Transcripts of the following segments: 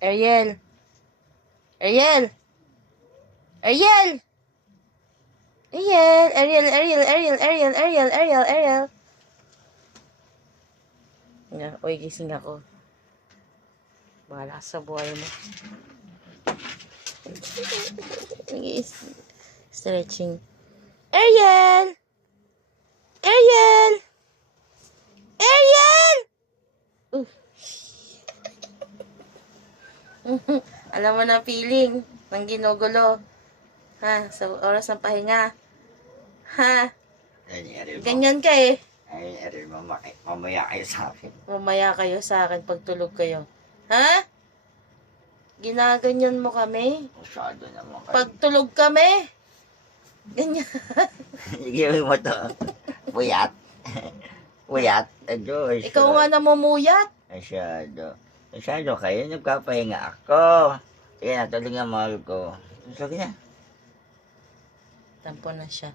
Ariel! Ariel! Ariel! Ariel! Ariel! Ariel! Ariel! Ariel! Ariel! Ariel! Ariel! Uy, gising ako. Bahala sa buhay mo. Stretching. Ariel! Ariel! Ariel! Alam mo na feeling ng ginugulo. Ha? Sa oras ng pahinga. Ha? Ganyan ka eh. Ay, Ariel, mamaya kayo sa akin. Mamaya kayo sa akin pag tulog kayo. Ha? Ginaganyan mo kami? Masyado naman kayo. Pag tulog kami? Ganyan. Gawin mo to. Puyat. Puyat. Diyos. Ikaw nga namumuyat. Masyado. Masyado kayo. Nagpapahinga ako. Sige na, tulog na mahal ko. Tulog na. Tampo na siya.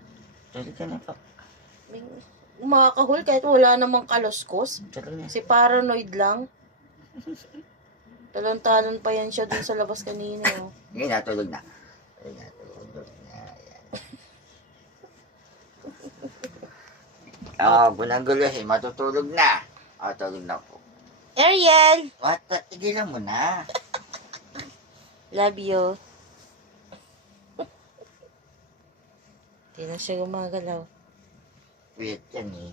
Tulog ka na pa. Makakahul kahit wala namang kaluskos. Tulog na. Si paranoid lang. Talon-talon pa yan siya dun sa labas kanina. Oh. Sige na, tulog na. Tulog na, tulog na. Gulo eh. Matutulog na. Tulog na po. Ariel! What? Tigilan mo na. Love you. Hindi na siya gumagalaw. Wait yan eh.